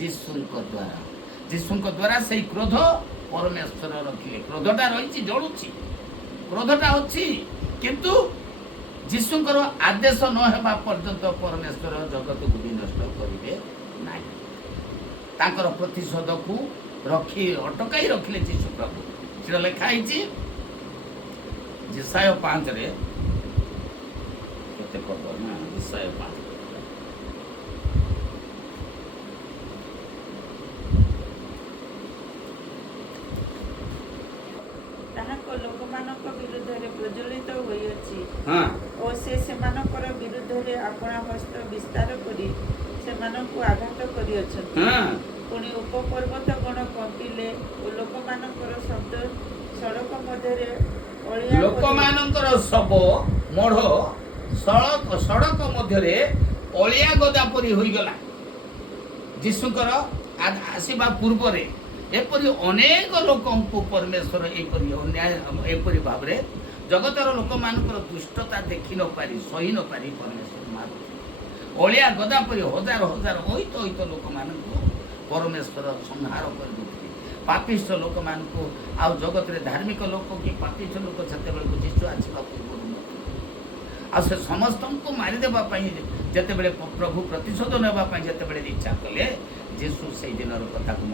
ଯୀଶୁଙ୍କ ଦ୍ୱାରା ସେଇ କ୍ରୋଧ ପରମେଶ୍ୱର ରଖିଲେ। କ୍ରୋଧଟା ରହିଛି, ଜଳୁଛି, କ୍ରୋଧଟା ଅଛି, କିନ୍ତୁ ଯୀଶୁଙ୍କର ଆଦେଶ ନ ହେବା ପର୍ଯ୍ୟନ୍ତ ପରମେଶ୍ୱର ଜଗତକୁ ବିନଷ୍ଟ କରିବେ ନାହିଁ। ତାଙ୍କର ପ୍ରତିଶୋଧକୁ ଅଟକାଇ ରଖିଲେ ଯୀଶୁ ପ୍ରଭୁ। ସେଟା ଲେଖା ହେଇଛି ଯେଶାୟ 5ରେ, କେତେ ପଦ ନା, ଯେଶାୟ 5 ଲୋକମାନଙ୍କ ବିରୁଦ୍ଧରେ ପ୍ରଜ୍ୱଳିତ ହୋଇଅଛି ହଁ ଓ ସେ ସେମାନଙ୍କର ବିରୁଦ୍ଧରେ ଆପଣା ହସ୍ତ ବିସ୍ତାର କରି ସେମାନଙ୍କୁ ଆଘାତ କରିଅଛନ୍ତି। ହଁ ପୁଣି ଉପପର୍ବତ ଗଣ କମ୍ପିଲେ ଓ ଲୋକମାନଙ୍କର ଶବ୍ଦ ସଡ଼କ ମଧ୍ୟରେ ଲୋକମାନଙ୍କର ଶବ ମଢ଼ ସଡ଼କ ମଧ୍ୟରେ ଅଳିଆ ଗଦା ପରି ହୋଇଗଲା। ଯୀଶୁଙ୍କର ଆସିବା ପୂର୍ବରେ ଏପରି ଅନେକ ଲୋକଙ୍କୁ ପରମେଶ୍ୱର ଏପରି ଭାବରେ ଜଗତର ଲୋକମାନଙ୍କର ଦୁଷ୍ଟତା ଦେଖି ନ ପାରି, ସହି ନ ପାରି ପରମେଶ୍ୱର ମାରୁଥିଲେ। ଅଳିଆ ଗଦା ପରି ହଜାର ହଜାର ଅହିତ ଲୋକମାନଙ୍କୁ ପରମେଶ୍ୱର ସଂହାର କରିଦେଉଥିଲେ। ପାପିଷ୍ଠ ଲୋକମାନଙ୍କୁ, ଆଉ ଜଗତରେ ଧାର୍ମିକ ଲୋକ କି ପାପିଷ୍ଠ ଲୋକ ସେତେବେଳକୁ ଯୀଶୁ ଆସିବା ପୂର୍ବରୁ ଆଉ ସେ ସମସ୍ତଙ୍କୁ ମାରିଦେବା ପାଇଁ ଯେତେବେଳେ ପ୍ରଭୁ ପ୍ରତିଶୋଧ ନେବା ପାଇଁ ଯେତେବେଳେ ଇଚ୍ଛା କଲେ, ଯୀଶୁ ସେଇ ଦିନର କଥାକୁ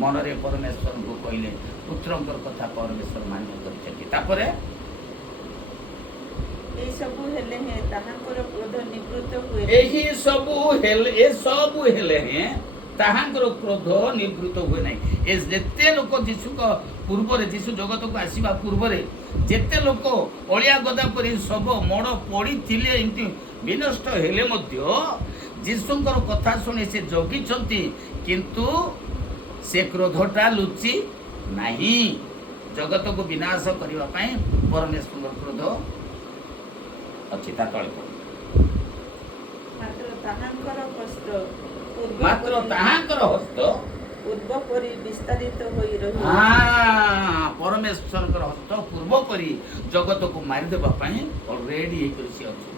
ମନରେ ପରମେଶ୍ୱରଙ୍କୁ କହିଲେ। ପୁତ୍ରଙ୍କର କଥା ପରମେଶ୍ୱର ମାନ୍ୟ କରିଛନ୍ତି। ତାପରେ ଏସବୁ ହେଲେ ହିଁ ତାହାଙ୍କର କ୍ରୋଧ ନିବୃତ୍ତ ହୁଏ। ଏସବୁ ହେଲେ ହିଁ ତାହାଙ୍କର କ୍ରୋଧ ନିବୃତ୍ତ ହୁଏ ନାହିଁ। ଯେତେ ଲୋକ ଯୀଶୁଙ୍କ ପୂର୍ବରେ, ଯୀଶୁ ଜଗତକୁ ଆସିବା ପୂର୍ବରେ ଯେତେ ଲୋକ ଅଳିଆ ଗଦା ପରି ଶବ ମଡ଼ ପଡ଼ିଥିଲେ, ଏମିତି ବିନଷ୍ଟ ହେଲେ ମଧ୍ୟ ଯୀଶୁଙ୍କର କଥା ଶୁଣି ସେ ଜଗିଛନ୍ତି, କିନ୍ତୁ ସେ କ୍ରୋଧଟା ଲୁଚି ନାହିଁ। ଜଗତକୁ ବିନାଶ କରିବା ପାଇଁ ପରମେଶ୍ୱରଙ୍କ କ୍ରୋଧ ଅଛି। ତା ତଳେ ମାତ୍ର ତାହାଙ୍କର ହସ୍ତ ପୂର୍ବ ପରି ବିସ୍ତାରିତ ହୋଇ ରହିବ। ପରମେଶ୍ୱରଙ୍କର ହସ୍ତ ପୂର୍ବ ପରି ଜଗତକୁ ମାରିଦେବା ପାଇଁ ଅଲରେଡି ହେଇକରି ସେ ଅଛି।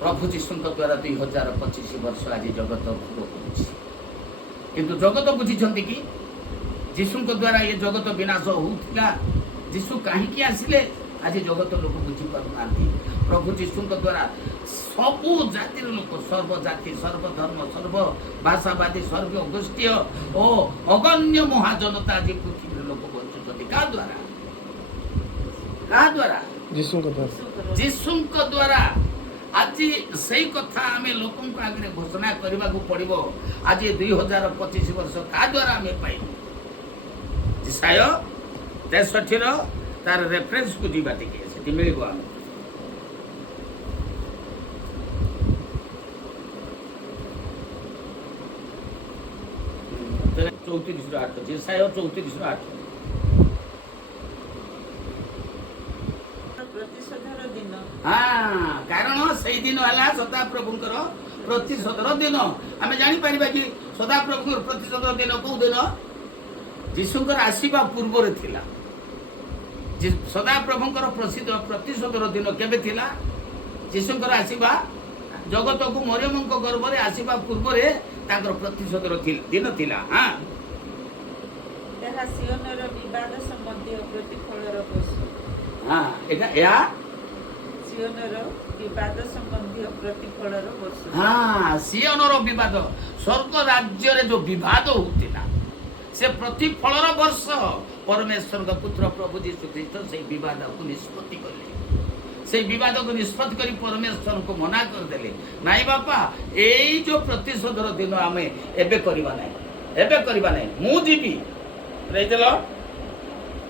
ପ୍ରଭୁ ଯୀଶୁଙ୍କ ଦ୍ୱାରା 2025 ବର୍ଷ ଆଜି ଜଗତ ଭୋଗ କରୁଛି। କିନ୍ତୁ ଜଗତ ବୁଝିଛନ୍ତି କି ଯୀଶୁଙ୍କ ଦ୍ୱାରା ଏ ଜଗତ ବିନାଶ ହଉଥିଲା? ଯୀଶୁ କାହିଁକି ଆସିଲେ? ଆଜି ଜଗତ ଲୋକ ବୁଝିପାରୁନାହାନ୍ତି। ପ୍ରଭୁ ଯୀଶୁଙ୍କ ଦ୍ୱାରା ସବୁ ଜାତିର ଲୋକ, ସର୍ବଜାତି, ସର୍ବଧର୍ମ, ସର୍ବ ଭାଷାବାଦୀ, ସର୍ବ ଗୋଷ୍ଠୀ ଓ ଅଗଣ୍ୟ ମହାଜନତା ଆଜି ପୃଥିବୀର ଲୋକ ବଞ୍ଚୁଛନ୍ତି। କାହା ଦ୍ୱାରା? ଯୀଶୁଙ୍କ ଦ୍ୱାରା। ଆଜି ସେଇ କଥା ଆମେ ଲୋକଙ୍କ ଆଗରେ ଘୋଷଣା କରିବାକୁ ପଡ଼ିବ। ଆଜି 2025 ବର୍ଷ କାହା ଦ୍ୱାରା ଆମେ ପାଇବୁ? ଯେଶାୟ 63ର ତାର ରେଫରେନ୍ସକୁ ଯିବା, ଟିକେ ସେଠି ମିଳିବ। ଆମେ ଯେଶାୟ 34:8 ପ୍ରତିଶୋଧର ଦିନ। କାରଣ ସେଇ ଦିନ ହେଲା ସଦାପ୍ରଭୁଙ୍କର ପ୍ରତିଶୋଧର ଦିନ। ଆମେ ଜାଣିପାରିବା କି ସଦାପ୍ରଭୁଙ୍କର ପ୍ରତିଶୋଧର ଦିନ କୋଉ ଦିନ? ଯୀଶୁଙ୍କର ଆସିବା ପୂର୍ବରେ ଥିଲା। ସଦାପ୍ରଭୁଙ୍କର ପ୍ରତିଶୋଧର ଦିନ କେବେ ଥିଲା? ଯୀଶୁଙ୍କର ଆସିବା, ଜଗତକୁ ମରିୟମଙ୍କ ଗର୍ଭରେ ଆସିବା ପୂର୍ବରେ ତାଙ୍କର ପ୍ରତିଶୋଧର ଦିନ ଥିଲା। ଏହା ସିଓନର ବିବାଦ ସମ୍ବନ୍ଧୀୟ ପ୍ରତିଫଳର ବର୍ଷ। ଏହା ସିଓନର ବିବାଦ ସମ୍ବନ୍ଧୀୟ ପ୍ରତିଫଳର ବର୍ଷ। ସିଓନର ବିବାଦ, ସ୍ୱର୍ଗ ରାଜ୍ୟରେ ଯୋଉ ବିବାଦ ହଉଥିଲା, ସେ ପ୍ରତିଫଳର ବର୍ଷ। ପରମେଶ୍ୱରଙ୍କ ପୁତ୍ର ପ୍ରଭୁ ଯୀଶୁ ଖ୍ରୀଷ୍ଟ ସେଇ ବିବାଦକୁ ନିଷ୍ପତ୍ତି କଲେ। ସେଇ ବିବାଦକୁ ନିଷ୍ପତ୍ତି କରି ପରମେଶ୍ୱରଙ୍କୁ ମନା କରିଦେଲେ, ନାଇଁ ବାପା, ଏଇ ଯୋଉ ପ୍ରତିଶୋଧର ଦିନ ଆମେ ଏବେ କରିବା ନାହିଁ, ମୁଁ ଯିବି।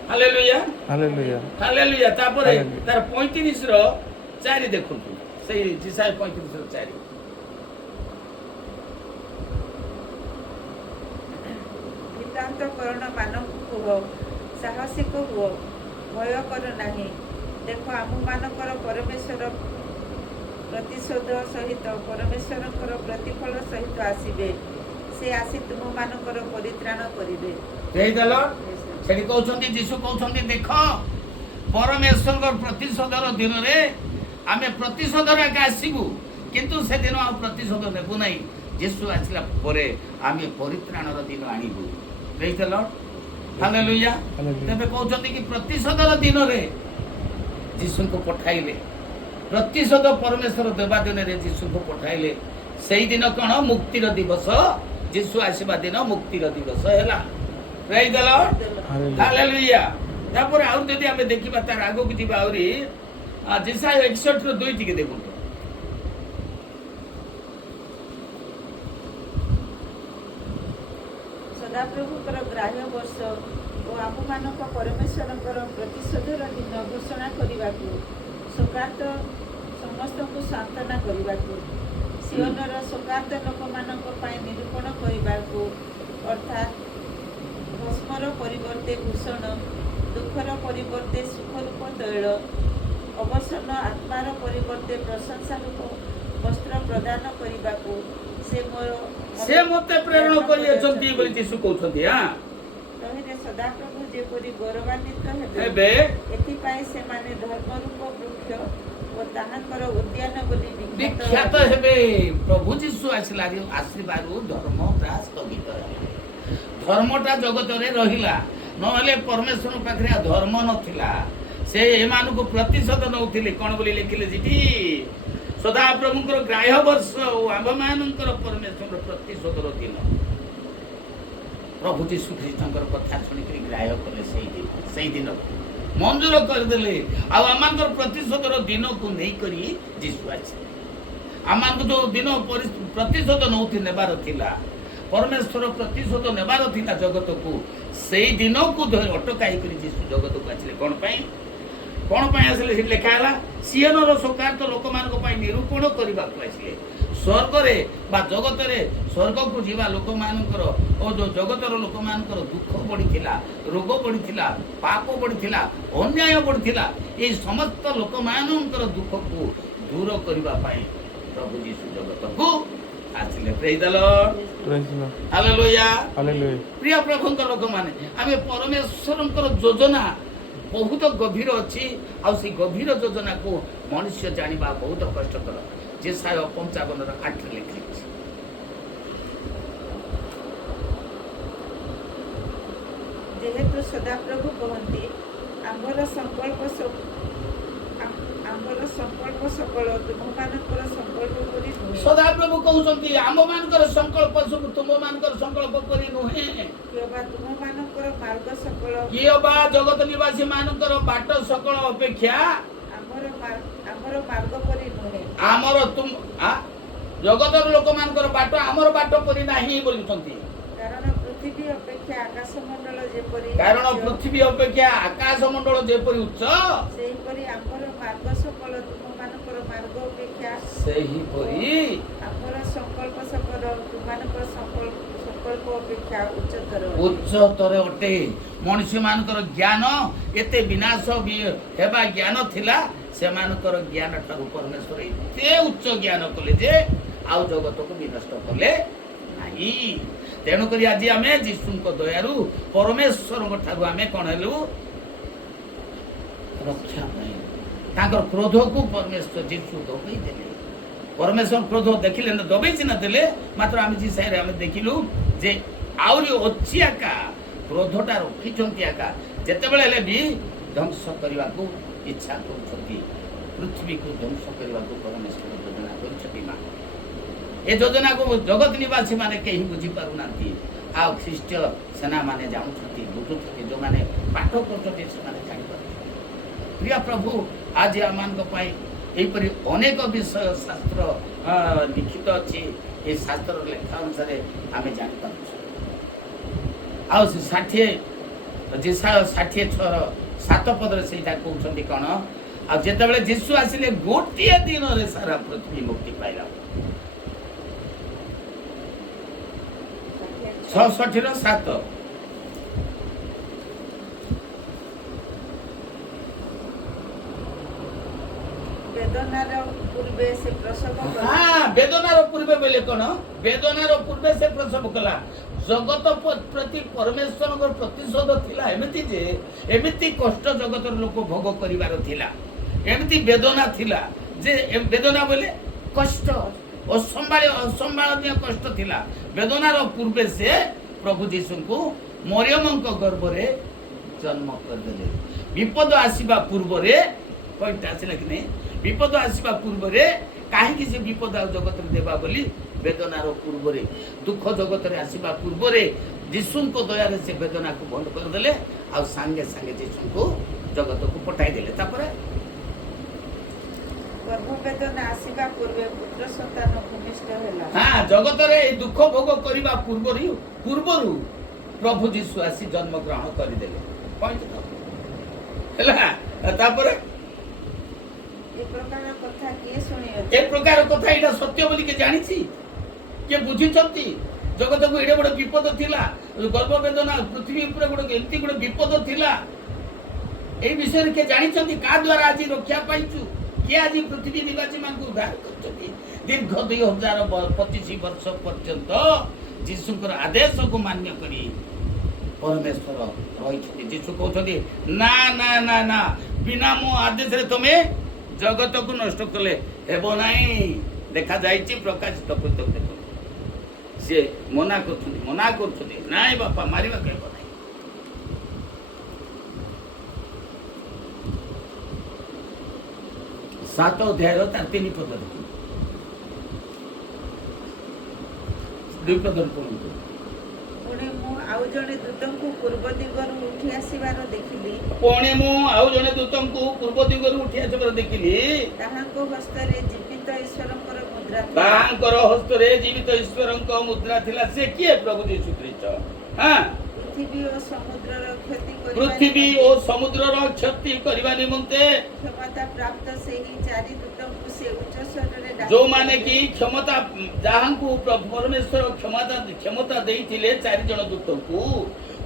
Hallelujah, hallelujah, hallelujah. ତାପରେ ତାର 35:4 ଦେଖନ୍ତୁ, ସେଇ ଯେଶାୟ 35:4। ନିତାନ୍ତକରଣ ମାନଙ୍କୁ କୁହ, ସାହସିକ ହୁଅ, ଭୟ କର ନାହିଁ। ଦେଖ, ଆମମାନଙ୍କର ପରମେଶ୍ୱର ପ୍ରତିଶୋଧ ସହିତ, ପରମେଶ୍ୱରଙ୍କର ପ୍ରତିଫଳ ସହିତ ଆସିବେ। ସେ ଆସି ତୁମମାନଙ୍କର ପରିତ୍ରାଣ କରିବେ। ସେଠି କହୁଛନ୍ତି, ଯୀଶୁ କହୁଛନ୍ତି, ଦେଖ, ପରମେଶ୍ୱରଙ୍କ ପ୍ରତିଶୋଧର ଦିନରେ ଆମେ ପ୍ରତିଶୋଧରେ ଆସିବୁ। କିନ୍ତୁ ସେଦିନ ଆଉ ପ୍ରତିଶୋଧ ନେବୁ ନାହିଁ। ଯୀଶୁ ଆସିଲା ପରେ ଆମେ ପରିତ୍ରାଣର ଦିନ ଆଣିବୁ। ପ୍ରେଜ୍ ଦ ଲର୍ଡ, ହାଲେଲୁୟା। ତେବେ କହୁଛନ୍ତି କି ପ୍ରତିଶୋଧର ଦିନରେ ଯୀଶୁଙ୍କୁ ପଠାଇଲେ, ପ୍ରତିଶୋଧ ପରମେଶ୍ୱର ଦେବା ଦିନରେ ଯୀଶୁଙ୍କୁ ପଠାଇଲେ। ସେଇ ଦିନ କ'ଣ? ମୁକ୍ତିର ଦିବସ। ଯୀଶୁ ଆସିବା ଦିନ ମୁକ୍ତିର ଦିବସ ହେଲା। ପ୍ରେଜ୍ ଦ ଲର୍ଡ, ହାଲେଲୁୟା। ତାପରେ ଆଉ ଯଦି ଆମେ ଦେଖିବା ତାର ଆଗକୁ ଯିବା ଆହୁରି ଯେସାୟା 61:2 ଟିକେ ଦେଖନ୍ତୁ। ସଦାପ୍ରଭୁଙ୍କର ଗ୍ରାହ୍ୟ ବର୍ଷ ଓ ଆମମାନଙ୍କ ପରମେଶ୍ୱରଙ୍କର ପ୍ରତିଶୋଧର ଦିନ ଘୋଷଣା କରିବାକୁ, ଶୋକାର୍ତ୍ତ ସମସ୍ତଙ୍କୁ ସାନ୍ତ୍ୱନା କରିବାକୁ, ସିଓନର ଶୋକାର୍ତ୍ତ ଲୋକମାନଙ୍କ ପାଇଁ ନିରୂପଣ କରିବାକୁ, ଅର୍ଥାତ୍ ଭସ୍ମର ପରିବର୍ତ୍ତେ ଭୂଷଣ, ଦୁଃଖର ପରିବର୍ତ୍ତେ ସୁଖରୂପ ତୈଳ, ଅବସନ୍ନ ଆତ୍ମାର ପରିବର୍ତ୍ତେ ପ୍ରଶଂସାରୂପ ବସ୍ତ୍ର ପ୍ରଦାନ କରିବାକୁ ସେ ମୋତେ ପ୍ରେରଣ କରିଅଛନ୍ତି ବୋଲି ଯୀଶୁ କହୁଛନ୍ତି। ତହିଁରେ ସଦାପ୍ରଭୁ ଯେପରି ଗୌରବାନ୍ୱିତ ହେବେ, ଏବେ ଏଥିପାଇଁ ସେମାନେ ଧର୍ମରୂପ ବୃକ୍ଷ ଓ ତାହାଙ୍କର ଉଦ୍ୟାନ ବୋଲି ବିଖ୍ୟାତ ହେବେ। ପ୍ରଭୁ ଯୀଶୁ ଆସିବାରୁ ଧର୍ମଟା ସ୍ଥଗିତ ହେଲା। ଧର୍ମଟା ଜଗତରେ ରହିଲା, ନହେଲେ ପରମେଶ୍ୱର ପାଖରେ ଧର୍ମ ନଥିଲା। ସେ ଏମାନଙ୍କୁ ପ୍ରତିଶୋଧ ନେଉଥିଲେ। କ'ଣ ବୋଲି ଲେଖିଲେ ସେଠି? ସଦାପ୍ରଭୁଙ୍କର ଗ୍ରାହ୍ୟ ବର୍ଷ ଓ ଆମ୍ଭମାନଙ୍କର ପରମେଶ୍ୱର ପ୍ରତିଶୋଧର ଦିନ। ପ୍ରଭୁ ଯୀଶୁ ଖ୍ରୀଷ୍ଟଙ୍କର କଥା ଶୁଣିକରି ଗ୍ରାହ୍ୟ କଲେ ସେଇ ଦିନ ମଞ୍ଜୁର କରିଦେଲେ। ଆଉ ଆମମାନଙ୍କର ପ୍ରତିଶୋଧର ଦିନକୁ ନେଇକରି ଯୀଶୁ ଆସିଲେ। ଆମମାନଙ୍କୁ ଯେଉଁ ଦିନ ପ୍ରତିଶୋଧ ନେବାର ଥିଲା, ପରମେଶ୍ୱର ପ୍ରତିଶୋଧ ନେବାର ଥିଲା ଜଗତକୁ, ସେଇ ଦିନକୁ ଅଟକାଇ କରି ଯୀଶୁ ଜଗତକୁ ଆସିଲେ। କ'ଣ ପାଇଁ ଆସିଲେ? ସେଠି ଲେଖା ହେଲା ସିଓନର ଶୋକାର୍ତ୍ତ ଲୋକମାନଙ୍କ ପାଇଁ ନିରୂପଣ କରିବାକୁ ଆସିଲେ। ସ୍ୱର୍ଗରେ ବା ଜଗତରେ ସ୍ୱର୍ଗକୁ ଯିବା ଲୋକମାନଙ୍କର ଓ ଯେଉଁ ଜଗତର ଲୋକମାନଙ୍କର ଦୁଃଖ ବଢ଼ିଥିଲା, ରୋଗ ବଢ଼ିଥିଲା, ପାପ ବଢ଼ିଥିଲା, ଅନ୍ୟାୟ ବଢ଼ିଥିଲା, ଏହି ସମସ୍ତ ଲୋକମାନଙ୍କର ଦୁଃଖକୁ ଦୂର କରିବା ପାଇଁ ପ୍ରଭୁ ଯୀଶୁ ଜଗତକୁ ଆସିଲେ। ପ୍ରେଜ୍ ଦ ଲର୍ଡ, ହାଲେଲୁୟା। ପ୍ରିୟ ପ୍ରଭୁଙ୍କ ଲୋକମାନେ, ଆମେ ପରମେଶ୍ୱରଙ୍କର ଯୋଜନା ବହୁତ ଗଭୀର ଅଛି। ଆଉ ସେଇ ଗଭୀର ଯୋଜନାକୁ ମନୁଷ୍ୟ ଜାଣିବା ବହୁତ କଷ୍ଟକର। ଯେସାୟା 55:8 ଲେଖିଛି। ଯେହେତୁ ସଦାପ୍ରଭୁ କହନ୍ତି, ଆମ୍ଭର ସଂକଳ୍ପ ସକଳ ତୁମମାନଙ୍କର ସଂକଳ୍ପ ପରି ନୁହେଁ। ସଦାପ୍ରଭୁ କହୁଛନ୍ତି ଆମମାନଙ୍କର ସଂକଳ୍ପ ସବୁ ତୁମମାନଙ୍କର ସଂକଳ୍ପ ପରି ନୁହେଁ। କିମ୍ବା ତୁମମାନଙ୍କର ମାର୍ଗ ସକଳ, କିମ୍ବା ଜଗତ ନିବାସୀ ମାନଙ୍କର ବାଟ ସକଳ ଅପେକ୍ଷା ଆମର ମାର୍ଗ ପରି ନୁହେଁ। ଜଗତର ଲୋକମାନଙ୍କର ବାଟ ଆମର ବାଟ ପରି ନାହିଁ ବୋଲୁଛନ୍ତି। କାରଣ ପୃଥିବୀ ଅପେକ୍ଷା ଆକାଶ ମଣ୍ଡଳ ଯେପରି ଉଚ୍ଚ, ସେହିପରି ଆମର ମାର୍ଗ ସକଳ ତୁମମାନଙ୍କର ମାର୍ଗ ଅପେକ୍ଷା, ସେହିପରି ଆମର ସଂକଳ୍ପ ସକଳ ତୁମମାନଙ୍କର ସଂକଳ୍ପ ଅପେକ୍ଷା ଉଚ୍ଚତର ଅଟେ। ମଣିଷ ମାନଙ୍କର ଜ୍ଞାନ ଏତେ ବିନାଶ ହେବା ଜ୍ଞାନ ଥିଲା, ସେମାନଙ୍କର ଜ୍ଞାନ ଠାରୁ ପରମେଶ୍ୱର ଏତେ ଉଚ୍ଚ ଜ୍ଞାନ କଲେ ଯେ ଆଉ ଜଗତକୁ ବିନଷ୍ଟ କଲେ ନାହିଁ। ତେଣୁକରି ଆଜି ଆମେ ଯୀଶୁଙ୍କ ଦୟାରୁ ପରମେଶ୍ୱରଙ୍କ ଠାରୁ ଆମେ କ'ଣ ହେଲୁ? ରକ୍ଷା ପାଇଁ ତାଙ୍କର କ୍ରୋଧକୁ ପରମେଶ୍ୱର ଯୀଶୁ ଦବେଇ ଦେଲେ। ପରମେଶ୍ୱର କ୍ରୋଧ ଦେଖିଲେ ନା, ଦବେଇ ସିନା ଦେଲେ, ମାତ୍ର ଆମେ ଆମେ ଦେଖିଲୁ ଯେ ଆହୁରି ଅଛି ଏକା କ୍ରୋଧଟା ରଖିଛନ୍ତି ଏକା। ଯେତେବେଳେ ହେଲେ ବି ଧ୍ୱଂସ କରିବାକୁ ଇଚ୍ଛା କରୁଛନ୍ତି, ପୃଥିବୀକୁ ଧ୍ୱଂସ କରିବାକୁ ପରମେଶ୍ୱର ଯୋଜନା କରିଛନ୍ତି। ଏ ଯୋଜନାକୁ ଜଗତ ନିବାସୀ ମାନେ କେହି ବୁଝିପାରୁନାହାନ୍ତି। ଆଉ ଖ୍ରୀଷ୍ଟ ସେନାମାନେ ଜାଣୁଛନ୍ତି, ବୁଝୁଛନ୍ତି। ଯେଉଁମାନେ ପାଠ କରୁଛନ୍ତି ସେମାନେ ଜାଣିପାରୁଛନ୍ତି। ପ୍ରିୟ ପ୍ରଭୁ, ଆଜି ଆମମାନଙ୍କ ପାଇଁ ଏହିପରି ଅନେକ ବିଷୟ ଶାସ୍ତ୍ର ଲିଖିତ ଅଛି। ଏ ଶାସ୍ତ୍ର ଲେଖା ଅନୁସାରେ ଆମେ ଜାଣିପାରୁଛୁ। ଆଉ ସେ 60:7 ସେଇଟା କହୁଛନ୍ତି କ'ଣ? ଆଉ ଯେତେବେଳେ ଯୀଶୁ ଆସିଲେ ଗୋଟିଏ ଦିନରେ ସାରା ପୃଥିବୀ ମୁକ୍ତି ପାଇଲା। 66:7 ବେଦନାର ପୂର୍ବେ ସେ ପ୍ରସବ କଲା। ବେଦନାର ପୂର୍ବେ ବୋଲେ କ'ଣ? ବେଦନାର ପୂର୍ବେ ସେ ପ୍ରସବ କଲା। ଜଗତ ପ୍ରତି ପରମେଶ୍ୱରଙ୍କର ପ୍ରତିଶୋଧ ଥିଲା ଏମିତି ଯେ ଏମିତି କଷ୍ଟ ଜଗତର ଲୋକ ଭୋଗ କରିବାର ଥିଲା, ଏମିତି ବେଦନା ଥିଲା ଯେ ବେଦନା ବୋଲେ କଷ୍ଟ ଅସମ୍ଭାଳନୀୟ କଷ୍ଟ ଥିଲା। ବେଦନାର ପୂର୍ବେ ସେ ପ୍ରଭୁ ଯୀଶୁଙ୍କୁ ମରିୟମଙ୍କ ଗର୍ଭରେ ଜନ୍ମ କରିଦେଲେ। ବିପଦ ଆସିବା ପୂର୍ବରେ ପଏଣ୍ଟ ଆସିଲା କି ନାହିଁ? ବିପଦ ଆସିବା ପୂର୍ବରେ କାହିଁକି ସେ ବିପଦ ଆଉ ଜଗତରେ ଦେବା ବୋଲି ବେଦନାର ପୂର୍ବରେ ଦୁଃଖ ଜଗତରେ ଆସିବା ପୂର୍ବରେ ଯୀଶୁଙ୍କ ଦୟାରେ ସେ ବେଦନାକୁ ବନ୍ଦ କରିଦେଲେ ଆଉ ସାଙ୍ଗେ ସାଙ୍ଗେ ଯୀଶୁଙ୍କୁ ଜଗତକୁ ପଠାଇ ଦେଲେ। ତାପରେ ଗର୍ଭବେଦନା ଆସିବା ପୂର୍ବେ ପୁତ୍ର ସନ୍ତାନ ଭୂମିଷ୍ଠ ହେଲା। ହଁ, ଜଗତରେ এই ଦୁଃଖ ଭୋଗ କରିବା ପୂର୍ବରୁ ପ୍ରଭୁ ଯୀଶୁ ଆସି ଜନ୍ମ ଗ୍ରହଣ କରିଦେଲେ। ହେଲା, ତାପରେ ଏ ପ୍ରକାର କଥା କିଏ ଶୁଣିଅଛି? ଏ ପ୍ରକାର କଥା ଏଇଟା ସତ୍ୟ ବୋଲି କିଏ ଜାଣିଛି? କିଏ ବୁଝିଛନ୍ତି? ଜଗତକୁ ଏଡେ ବଡ ବିପଦ ଥିଲା, ଗର୍ଭବେଦନା ପୃଥିବୀ ଉପରେ ଗୋଟେ ଏମିତି ଗୋଟେ ବିପଦ ଥିଲା, এই ବିଷୟରେ କିଏ ଜାଣିଛନ୍ତି? କାହା ଦ୍ୱାରା ଆଜି ରକ୍ଷା ପାଇଛୁ? କିଏ ଆଜି ପୃଥିବୀ ନିବାସୀ ମାନଙ୍କୁ ଉଦ୍ଧାର କରିଛନ୍ତି? ଦୀର୍ଘ 2025 ବର୍ଷ ପର୍ଯ୍ୟନ୍ତ ଯୀଶୁଙ୍କର ଆଦେଶକୁ ମାନ୍ୟ କରି ପରମେଶ୍ୱର ରହିଛନ୍ତି। ଯୀଶୁ କହୁଛନ୍ତି ନା ନା ନା ନା, ବିନା ମୋ ଆଦେଶରେ ତମେ ଜଗତକୁ ନଷ୍ଟ କଲେ ହେବ ନାହିଁ। ଦେଖାଯାଇଛି ପ୍ରକାଶିତ ପୁସ୍ତକ ଦେଖନ୍ତୁ, ସିଏ ମନା କରୁଛନ୍ତି ନାଇଁ ବାପା, ମାରିବାକୁ ହେବ ନାହିଁ। 7 ଅଧ୍ୟାୟର ତାର 3 ପଦ ଦେଖନ୍ତୁ, 2 ପଦରେ ପଢନ୍ତୁ। ପୁଣି ମୁଁ ଆଉ ଜଣେ ଦୂତଙ୍କୁ ପୂର୍ବ ଦିଗରୁ ଉଠି ଆସିବାର ଦେଖିଲି। ପୁଣି ମୁଁ ଆଉ ଜଣେ ଦୂତଙ୍କୁ ପୂର୍ବ ଦିଗରୁ ଉଠି ଆସିବାର ଦେଖିଲି। ତାହାଙ୍କ ହସ୍ତରେ ଜୀବିତ ଈଶ୍ୱରଙ୍କର ମୁଦ୍ରା ଥିଲା। ତାହାଙ୍କର ହସ୍ତରେ ଜୀବିତ ଈଶ୍ୱରଙ୍କ ମୁଦ୍ରା ଥିଲା। ସେ କିଏ? ପ୍ରଭୁ ଯୀଶୁ ଖ୍ରୀଷ୍ଟ। ହଁ, ପୃଥିବୀ ଓ ସମୁଦ୍ରର କ୍ଷତି ପୃଥିବୀ ଓ ସମୁଦ୍ରର କ୍ଷତି କରିବା ନିମନ୍ତେ କ୍ଷମତା ପ୍ରାପ୍ତ ସେହି 4 ଦୂତଙ୍କୁ ସେ ଉଚ୍ଚ ସ୍ୱରରେ ଡାକି ଯୋଉମାନେ କି କ୍ଷମତା, ଯାହାଙ୍କୁ ପରମେଶ୍ୱର କ୍ଷମତା ଦେଇଥିଲେ 4 ଜଣ ଦୂତଙ୍କୁ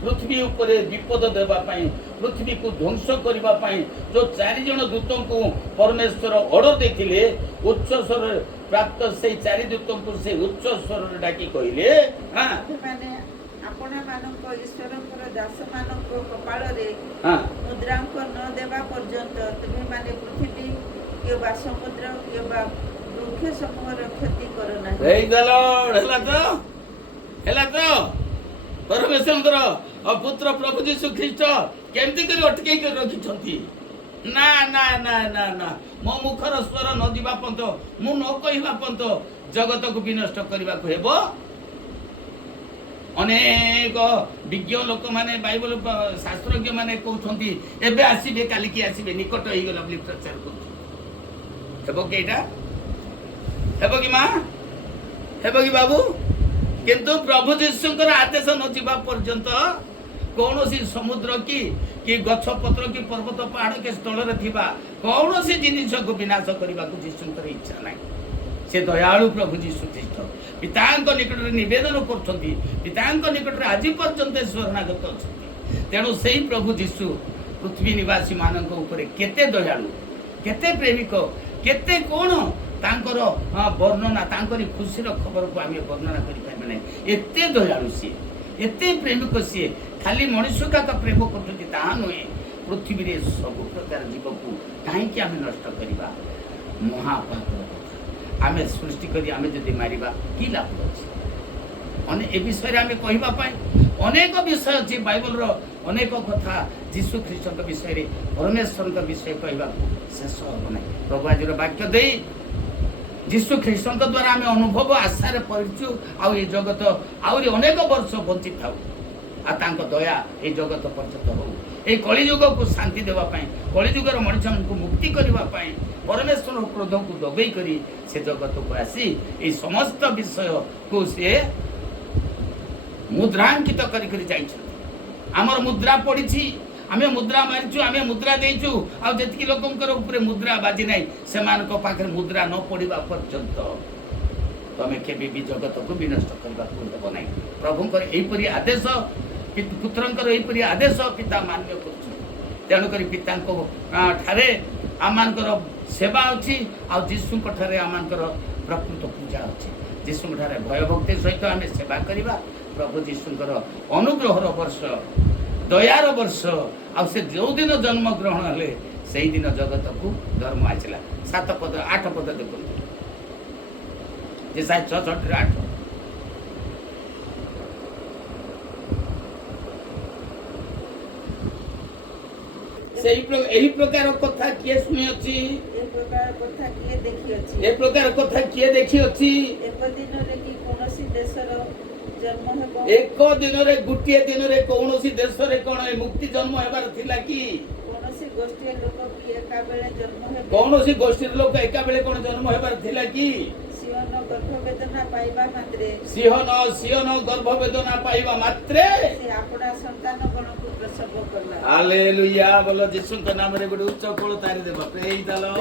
ପୃଥିବୀ ଉପରେ ବିପଦ ଦେବା ପାଇଁ, ପୃଥିବୀକୁ ଧ୍ୱଂସ କରିବା ପାଇଁ ଯୋଉ 4 ଜଣ ଦୂତଙ୍କୁ ପରମେଶ୍ୱର ଅର୍ଡର ଦେଇଥିଲେ, ଉଚ୍ଚ ସ୍ୱରରେ ପ୍ରାପ୍ତ ସେଇ 4 ଦୂତଙ୍କୁ ସେ ଉଚ୍ଚ ସ୍ୱରରେ ଡାକି କହିଲେ, ସେମାନେ ଆପଣମାନଙ୍କ ଈଶ୍ୱରଙ୍କର ଦାସମାନଙ୍କ କପାଳରେ ମୁଦ୍ରାଙ୍କ ନ ଦେବା ପର୍ଯ୍ୟନ୍ତ ତୁମେମାନେ ପୃଥିବୀ କିମ୍ବା ସମୁଦ୍ର କିମ୍ବା ବୃକ୍ଷ ସମୂହର କ୍ଷତି କର ନାହିଁ। ହେଲା ତ ପରମେଶ୍ୱରଙ୍କର ପୁତ୍ର ପ୍ରଭୁ ଯୀଶୁ ଖ୍ରୀଷ୍ଟ କେମିତି କରି ଅଟକେଇ କରି ରଖିଛନ୍ତି? ନା ନା ନା ନା ନା, ମୋ ମୁଖର ସ୍ୱର ନ ଯିବା ପର୍ଯ୍ୟନ୍ତ, ମୁଁ ନ କହିବା ପର୍ଯ୍ୟନ୍ତ ଜଗତକୁ ବିନଷ୍ଟ କରିବାକୁ ହେବ। ଅନେକ ବିଜ୍ଞ ଲୋକମାନେ, ବାଇବଲ ଶାସ୍ତ୍ରଜ୍ଞ ମାନେ କହୁଛନ୍ତି ଏବେ ଆସିବେ, କାଲିକି ଆସିବେ, ନିକଟ ହେଇଗଲା ବୋଲି ପ୍ରଚାର କରୁଛନ୍ତି। ହେବ କି ଏଇଟା? ହେବ କି ମା? ହେବ କି ବାବୁ? କିନ୍ତୁ ପ୍ରଭୁ ଯୀଶୁଙ୍କର ଆଦେଶ ନ ଯିବା ପର୍ଯ୍ୟନ୍ତ କୌଣସି ସମୁଦ୍ର କି ଗଛ ପତ୍ର କି ପର୍ବତ ପାହାଡ଼ କି ସ୍ଥଳରେ ଥିବା କୌଣସି ଜିନିଷକୁ ବିନାଶ କରିବାକୁ ଯୀଶୁଙ୍କର ଇଚ୍ଛା ନାହିଁ। ସେ ଦୟାଳୁ ପ୍ରଭୁ ଯୀଶୁ ଖ୍ରୀଷ୍ଟ ପିତାଙ୍କ ନିକଟରେ ନିବେଦନ କରୁଛନ୍ତି, ପିତାଙ୍କ ନିକଟରେ ଆଜି ପର୍ଯ୍ୟନ୍ତ ଶରଣାଗତ ଅଛନ୍ତି। ତେଣୁ ସେଇ ପ୍ରଭୁ ଯୀଶୁ ପୃଥିବୀ ନିବାସୀ ମାନଙ୍କ ଉପରେ କେତେ ଦୟାଳୁ, କେତେ ପ୍ରେମିକ, କେତେ କଣ ତାଙ୍କର ବର୍ଣ୍ଣନା, ତାଙ୍କରି ଖୁସିର ଖବରକୁ ଆମେ ବର୍ଣ୍ଣନା କରିପାରିବା ନାହିଁ। ଏତେ ଦୟାଳୁ ସିଏ, ଏତେ ପ୍ରେମିକ ସିଏ। ଖାଲି ମଣିଷକୁ ଏକା ପ୍ରେମ କରୁଛନ୍ତି ତାହା ନୁହେଁ, ପୃଥିବୀରେ ସବୁ ପ୍ରକାର ଜୀବକୁ କାହିଁକି ଆମେ ନଷ୍ଟ କରିବା? ମହାପାପର କଥା। ଆମେ ସୃଷ୍ଟି କରି ଆମେ ଯଦି ମାରିବା କି ଲାଭ ଅଛି? ଏ ବିଷୟରେ ଆମେ କହିବା ପାଇଁ ଅନେକ ବିଷୟ ଅଛି। ବାଇବଲର ଅନେକ କଥା ଯୀଶୁ ଖ୍ରୀଷ୍ଟଙ୍କ ବିଷୟରେ, ପରମେଶ୍ୱରଙ୍କ ବିଷୟ କହିବାକୁ ଶେଷ ହେବ ନାହିଁ। ପ୍ରଭୁ ଆଜିର ବାକ୍ୟ ଦେଇ ଯୀଶୁ ଖ୍ରୀଷ୍ଟଙ୍କ ଦ୍ୱାରା ଆମେ ଅନୁଭବ ଆଶାରେ ପରିଛୁ। ଆଉ ଏ ଜଗତ ଆହୁରି ଅନେକ ବର୍ଷ ବଞ୍ଚିଥାଉ, ଆଉ ତାଙ୍କ ଦୟା ଏ ଜଗତ ପର୍ଯ୍ୟନ୍ତ ହଉ। এই କଳିଯୁଗକୁ ଶାନ୍ତି ଦେବା ପାଇଁ, କଳିଯୁଗର ମଣିଷମାନଙ୍କୁ ମୁକ୍ତି କରିବା ପାଇଁ ପରମେଶ୍ୱର କ୍ରୋଧକୁ ଦବେଇ କରି ସେ ଜଗତକୁ ଆସି এই ସମସ୍ତ ବିଷୟକୁ ସେ ମୁଦ୍ରାଙ୍କିତ କରି ଯାଇଛନ୍ତି। ଆମର ମୁଦ୍ରା ପଡ଼ିଛି, ଆମେ ମୁଦ୍ରା ମାରିଛୁ, ଆମେ ମୁଦ୍ରା ଦେଇଛୁ। ଆଉ ଯେତିକି ଲୋକଙ୍କର ଉପରେ ମୁଦ୍ରା ବାଜି ନାହିଁ, ସେମାନଙ୍କ ପାଖରେ ମୁଦ୍ରା ନ ପଡ଼ିବା ପର୍ଯ୍ୟନ୍ତ ତମେ କେବେ ବି ଜଗତକୁ ବିନଷ୍ଟ କରିବାକୁ ହେବ ନାହିଁ। ପ୍ରଭୁଙ୍କର ଏହିପରି ଆଦେଶ, ପୁତ୍ରଙ୍କର ଏହିପରି ଆଦେଶ ପିତା ମାନ୍ୟ କରୁଛନ୍ତି। ତେଣୁକରି ପିତାଙ୍କ ଠାରେ ଆମମାନଙ୍କର ସେବା ଅଛି, ଆଉ ଯୀଶୁଙ୍କ ଠାରେ ଆମମାନଙ୍କର ପ୍ରକୃତ ପୂଜା ଅଛି। ଯୀଶୁଙ୍କ ଠାରେ ଭୟଭକ୍ତି ସହିତ ଆମେ ସେବା କରିବା। ପ୍ରଭୁ ଯୀଶୁଙ୍କର ଅନୁଗ୍ରହର ବର୍ଷ, ଦୟାର ବର୍ଷ, ଆଉ ସେ ଯେଉଁଦିନ ଜନ୍ମ ଗ୍ରହଣ ହେଲେ ସେଇଦିନ ଜଗତକୁ ଧର୍ମ ଆସିଲା। 7 ପଦ 8 ପଦ ଦେଖନ୍ତୁ। ଯେସାଇ 66 8 ଏହି ପ୍ରକାର କଥା କିଏ ଶୁଣିଅଛି? ଏ ପ୍ରକାର କଥା କିଏ ଦେଖିଅଛି? ଏ ପ୍ରକାର କଥା କିଏ ଦେଖିଅଛି? ଏକ ଦିନରେ କି କୌଣସି ଦେଶର ଜନ୍ମ ହେବ? ଏକ ଦିନରେ ଗୋଟିଏ ଦିନରେ କୌଣସି ଦେଶରେ କଣ ଏ ମୁକ୍ତି ଜନ୍ମ ହେବାର ଥିଲା କି? କୌଣସି ଗୋଷ୍ଠୀର ଲୋକ କି ଏକାବେଳେ ଜନ୍ମ ହେବେ? କୌଣସି ଗୋଷ୍ଠୀର ଲୋକ ଏକା ବେଳେ କଣ ଜନ୍ମ ହେବାର ଥିଲା କି? ସିଓନ ଗର୍ଭବେଦନା ପାଇବା ମାତ୍ରେ ସିଓନ ଗର୍ଭବେଦନା ପାଇବା ମାତ୍ରେ ସେ ଆପଣା ସନ୍ତାନ ଗଣକୁ ପ୍ରସବ କଲା। ହାଲେଲୁୟା। ବୋଲ ଯୀଶୁଙ୍କ ନାମରେ ଗୋଟେ ଉଚ୍ଚ କୋଳ ତାରି ଦେବା। ପ୍ରେଜ ଦ ଲର୍ଡ।